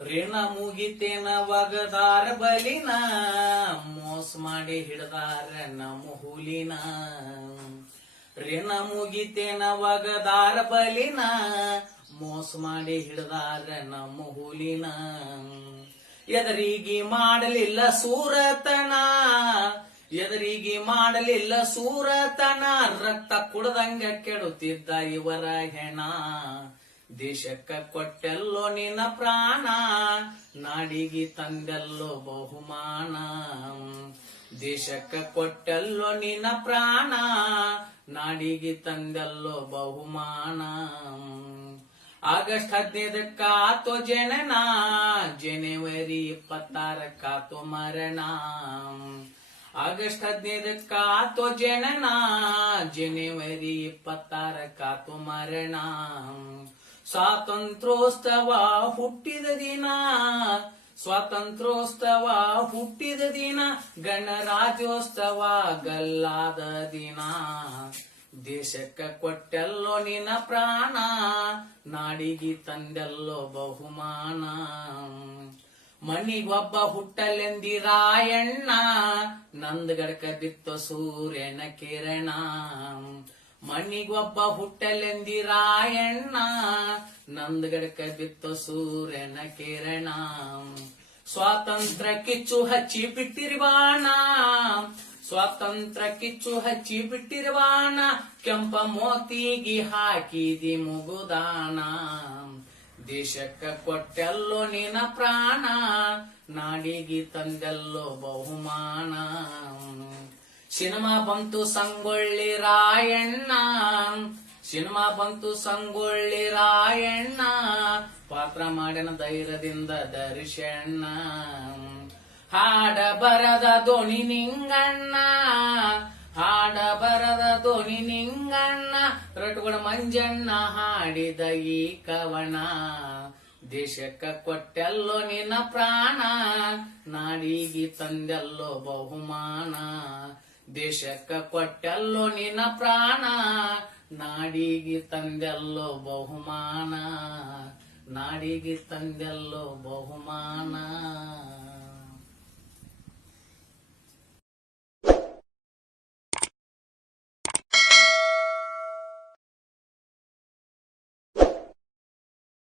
ಋಣ ಮುಗಿತೇನ ಒಗದಾರ ಬಲಿನ ಮೋಸ ಮಾಡಿ ಹಿಡ್ದಾರ ನಮ್ಮ ಹುಲಿನ ಋಣ ಮುಗಿತೇನ ಒಗದಾರ ಬಲಿನ ಮೋಸ ಮಾಡಿ ಹಿಡ್ದಾರ ನಮ್ಮ ಹುಲಿನ ಎದರಿಗೆ ಮಾಡಲಿಲ್ಲ ಸೂರತನ ಎದರಿಗೆ ಮಾಡಲಿಲ್ಲ ಸೂರತನ ರಕ್ತ ಕುಡ್ದಂಗ ಕೆಡುತ್ತಿದ್ದ ಇವರ ಹೆಣ ದೇಶಕ್ಕ ಕೊಟ್ಟೆಲ್ಲೋ ನಿನ್ನ ಪ್ರಾಣ ನಾಡಿಗೆ ತಂದೆಲ್ಲೋ ಬಹುಮಾನ ದೇಶಕ್ಕ ಕೊಟ್ಟೆಲ್ಲೋ ನಿನ್ನ ಪ್ರಾಣ ನಾಡಿಗೆ ತಂದೆಲ್ಲೋ ಬಹುಮಾನ ಆಗಸ್ಟ್ 15 ಜನನ ಜನವರಿ 26 ಮರಣ ಆಗಸ್ಟ್ 15 ಜನನ ಜನವರಿ 26 ಮರಣ ಸ್ವಾತಂತ್ರ್ಯೋತ್ಸವ ಹುಟ್ಟಿದ ದಿನ ಸ್ವಾತಂತ್ರ್ಯೋತ್ಸವ ಹುಟ್ಟಿದ ದಿನ ಗಣರಾಜ್ಯೋತ್ಸವ ಗಲ್ಲಾದ ದಿನ ದೇಶಕ್ಕ ಕೊಟ್ಟೆಲ್ಲೋ ನಿನ್ನ ಪ್ರಾಣ ನಾಡಿಗೆ ತಂದೆಲ್ಲೋ ಬಹುಮಾನ ಮಣ್ಣಿಗೊಬ್ಬ ಹುಟ್ಟಲೆಂದಿ ರಾಯಣ್ಣ ನಂದಗಡಕ ಬಿತ್ತೋ ಸೂರ್ಯನ ಕಿರಣ ಮಣ್ಣಿಗೊಬ್ಬ ಹುಟ್ಟಲೆಂದಿ ರಾಯಣ್ಣ ನಂದಗಡಕ ಬಿತ್ತೋ ಸೂರ್ಯನ ಕಿರಣ ಸ್ವಾತಂತ್ರ್ಯ ಕಿಚ್ಚು ಹಚ್ಚಿ ಬಿಟ್ಟಿರುವಾಣ ಸ್ವಾತಂತ್ರ್ಯ ಕಿಚ್ಚು ಹಚ್ಚಿ ಬಿಟ್ಟಿರುವಾಣ ಕೆಂಪ ಮೋತಿಗೆ ಹಾಕಿದಿ ಮುಗುದಾನ ದೇಶಕ್ಕ ಕೊಟ್ಟೆಲ್ಲೋ ನಿನ್ನ ಪ್ರಾಣ ನಾಡಿಗೆ ತಂದೆಲ್ಲೋ ಬಹುಮಾನ ಸಿನಿಮಾ ಬಂತು ಸಂಗೊಳ್ಳಿ ರಾಯಣ್ಣ ಸಿನಿಮಾ ಬಂತು ಸಂಗೊಳ್ಳಿ ರಾಯಣ್ಣ ಪಾತ್ರ ಮಾಡಿನ ಧೈರ್ಯದಿಂದ ದರ್ಶಣ್ಣ ಹಾಡ ಬರದ ದೋಣಿ ನಿಂಗಣ್ಣ ಹಾಡ ಬರದ ದೋಣಿ ನಿಂಗಣ್ಣ ರಟುಗಡ ಮಂಜಣ್ಣ ಹಾಡಿದ ಈ ಕವನ ದೇಶಕ್ಕ ಕೊಟ್ಟೆಲ್ಲೋ ನಿನ್ನ ಪ್ರಾಣ ನಾಡಿಗೆ ತಂದೆಲ್ಲೋ ಬಹುಮಾನ ದೇಶಕ್ಕ ಕೊಟ್ಟೆಲ್ಲೋ ನಿನ್ನ ಪ್ರಾಣ ನಾಡಿಗೆ ತಂದೆಲ್ಲೋ ಬಹುಮಾನ ನಾಡಿಗೆ ತಂದೆಲ್ಲೋ ಬಹುಮಾನ